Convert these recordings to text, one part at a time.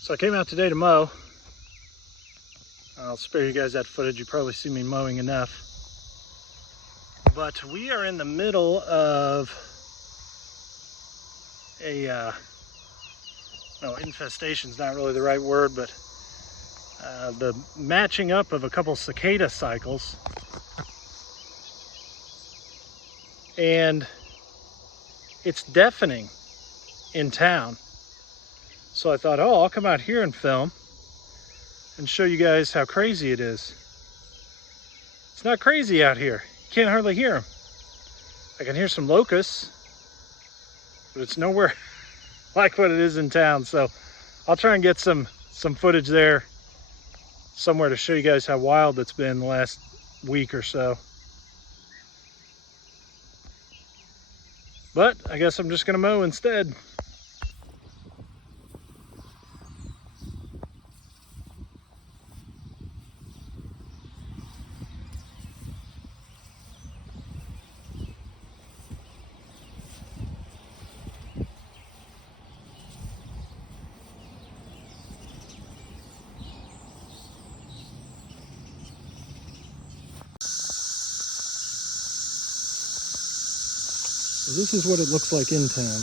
So I came out today to mow. I'll spare you guys that footage. You probably see me mowing enough. But we are in the middle of a, no, infestation's not really the right word, but the matching up of a couple cicada cycles. And it's deafening in town. So I thought, oh, I'll come out here and film and show you guys how crazy it is. It's not crazy out here. You can't hardly hear them. I can hear some locusts, but it's nowhere like what it is in town. So I'll try and get some footage there somewhere to show you guys how wild it's been the last week or so. But I guess I'm just gonna mow instead. So this is what it looks like in town.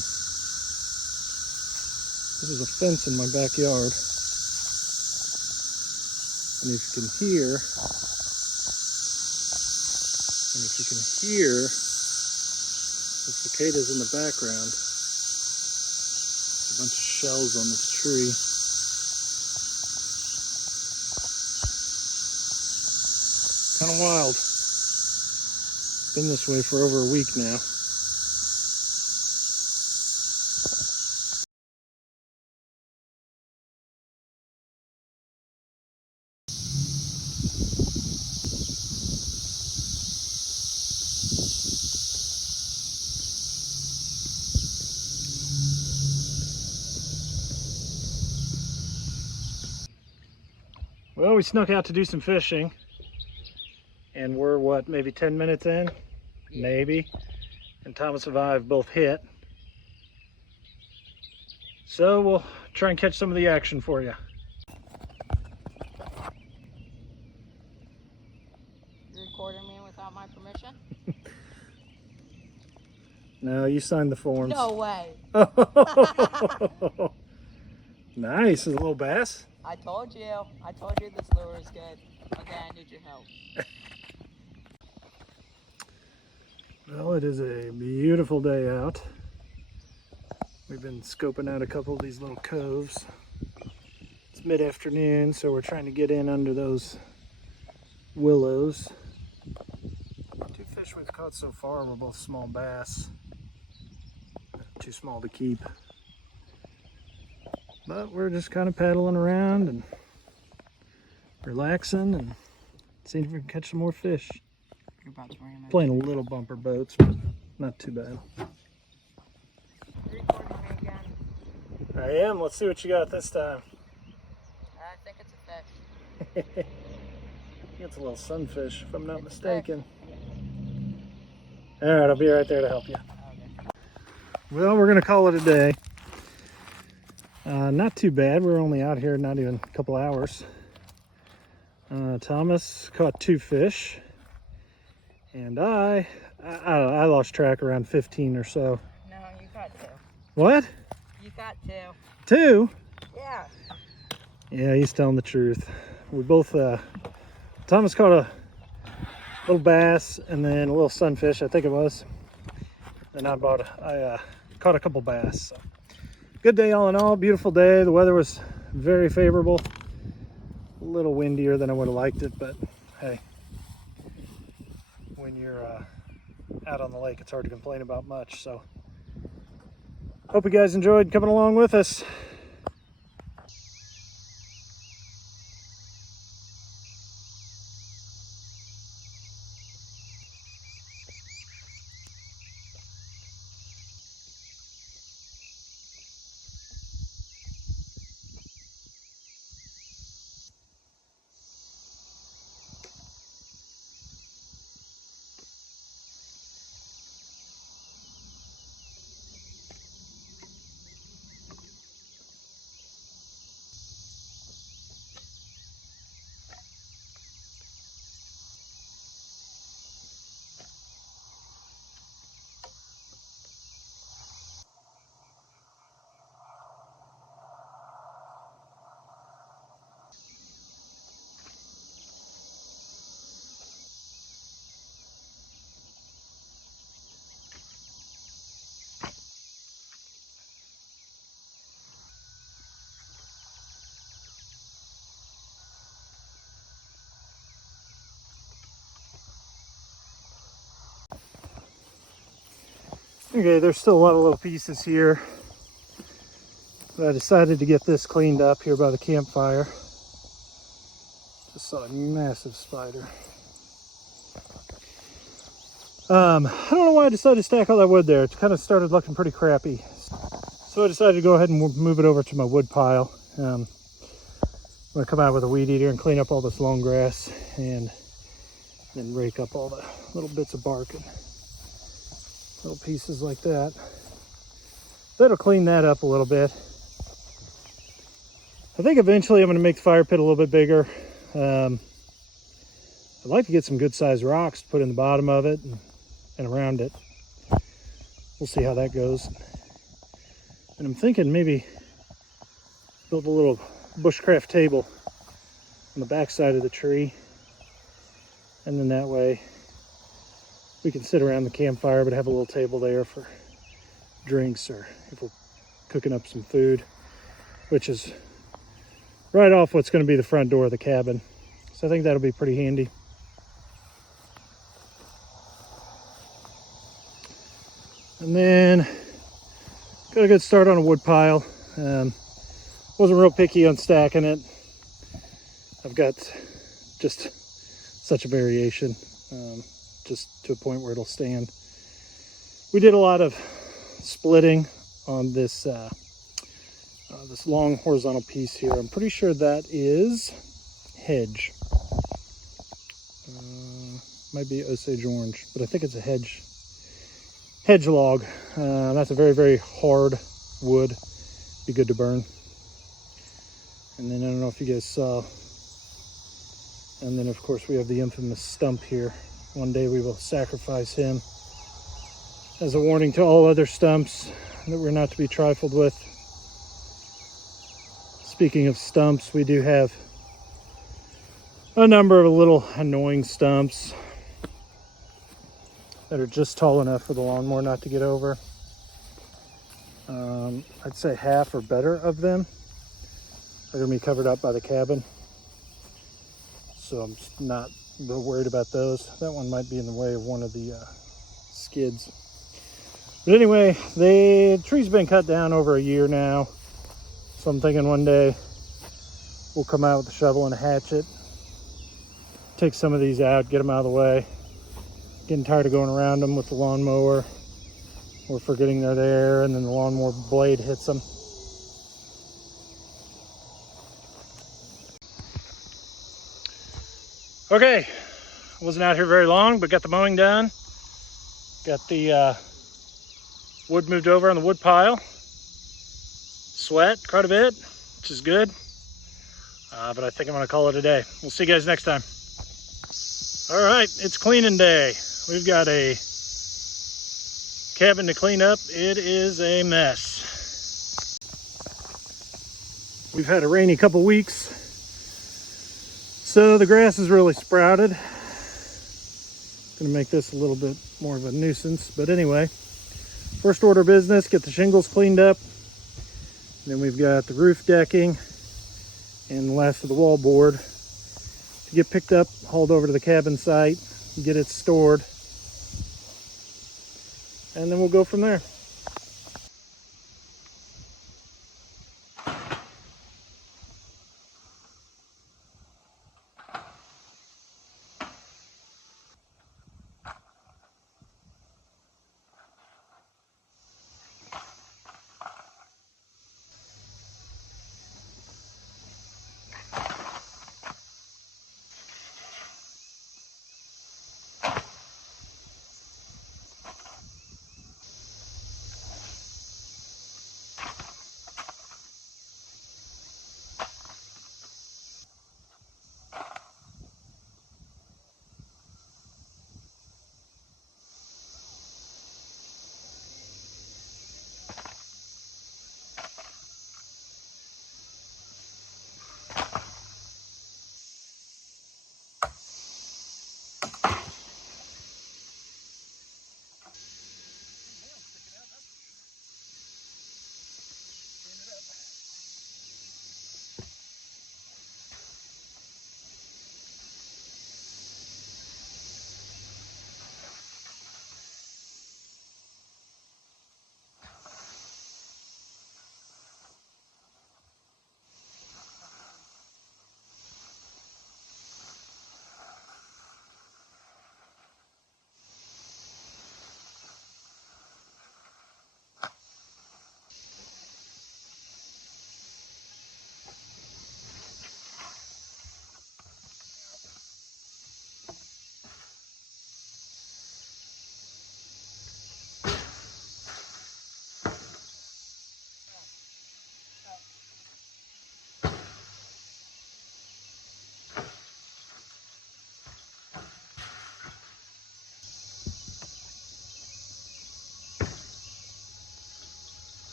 This is a fence in my backyard. And if you can hear, the cicadas in the background. There's a bunch of shells on this tree. Kind of wild. Been this way for over a week now. Well, we snuck out to do some fishing, and we're what, maybe 10 minutes in? Yeah. Maybe. And Thomas and I have both hit. So we'll try and catch some of the action for you. You're recording me without my permission? No, you signed the forms. No way. Nice, a little bass. I told you this lure is good. Okay, I need your help. Well, it is a beautiful day out. We've been scoping out a couple of these little coves. It's mid-afternoon, so we're trying to get in under those willows. Two fish we've caught so far were both small bass. Too small to keep. But we're just kind of paddling around and relaxing and seeing if we can catch some more fish. Playing a little bumper boats, but not too bad. You're recording me again. I am. Let's see what you got this time. I think it's a fish. It's a little sunfish, if I'm not mistaken. All right, I'll be right there to help you. Okay. Well, we're going to call it a day. Not too bad. We're only out here not even a couple hours. Thomas caught 2 fish, and I lost track, around 15 or so. No, you got 2. What? You got 2. 2? Yeah. Yeah, he's telling the truth. We both, Thomas caught a little bass and then a little sunfish, I think it was. And I caught a couple bass. So. Good day all in all, beautiful day. The weather was very favorable. A little windier than I would have liked it, but hey, when you're out on the lake, it's hard to complain about much. So hope you guys enjoyed coming along with us. Okay, there's still a lot of little pieces here, but I decided to get this cleaned up here by the campfire. Just saw a massive spider. I don't know why I decided to stack all that wood there. It kind of started looking pretty crappy. So I decided to go ahead and move it over to my wood pile. I'm gonna come out with a weed eater and clean up all this long grass and then rake up all the little bits of bark and little pieces like that. That'll clean that up a little bit. I think eventually I'm gonna make the fire pit a little bit bigger. I'd like to get some good sized rocks to put in the bottom of it and around it. We'll see how that goes. And I'm thinking maybe build a little bushcraft table on the back side of the tree. And then that way we can sit around the campfire, but have a little table there for drinks or if we're cooking up some food, which is right off what's going to be the front door of the cabin. So I think that'll be pretty handy. And then got a good start on a wood pile. Wasn't real picky on stacking it. I've got just such a variation, just to a point where it'll stand. We did a lot of splitting on this this long horizontal piece here. I'm pretty sure that is hedge. Might be Osage orange, but I think it's a hedge log. That's a very, very hard wood. Be good to burn. And then I don't know if you guys saw. And then of course we have the infamous stump here. One day we will sacrifice him as a warning to all other stumps that we're not to be trifled with. Speaking of stumps, we do have a number of little annoying stumps that are just tall enough for the lawnmower not to get over. I'd say half or better of them are going to be covered up by the cabin, so I'm not real worried about those. That one might be in the way of one of the skids. But anyway, the tree's been cut down over a year now, so I'm thinking one day we'll come out with a shovel and a hatchet, take some of these out, get them out of the way. Getting tired of going around them with the lawnmower or forgetting they're there, and then the lawnmower blade hits them. Okay, wasn't out here very long, but got the mowing done. Got the wood moved over on the wood pile. Sweat quite a bit, which is good. But I think I'm gonna call it a day. We'll see you guys next time. All right, it's cleaning day. We've got a cabin to clean up. It is a mess. We've had a rainy couple weeks, so the grass is really sprouted. Gonna make this a little bit more of a nuisance, but anyway, first order of business, get the shingles cleaned up. Then we've got the roof decking and the last of the wall board to get picked up, hauled over to the cabin site, get it stored, and then we'll go from there.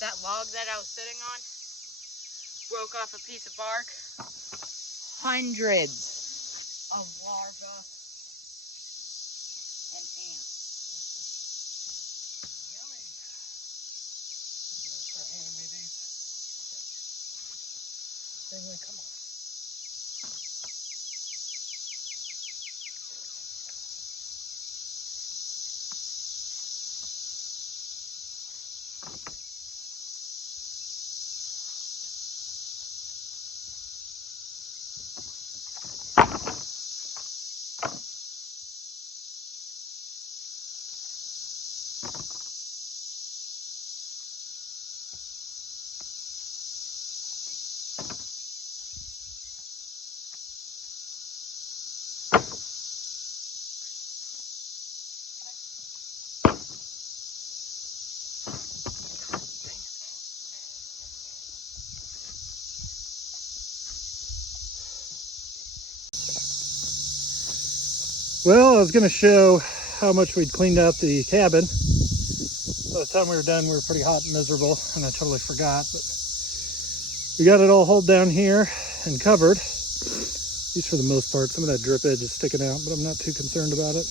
that log that I was sitting on broke off a piece of bark. Hundreds of larvae and ants. Yummy. You gonna start handing me these? Finley, come on. Well, I was going to show how much we'd cleaned out the cabin. By the time we were done, we were pretty hot and miserable, and I totally forgot. But we got it all hauled down here and covered. At least for the most part. Some of that drip edge is sticking out, but I'm not too concerned about it.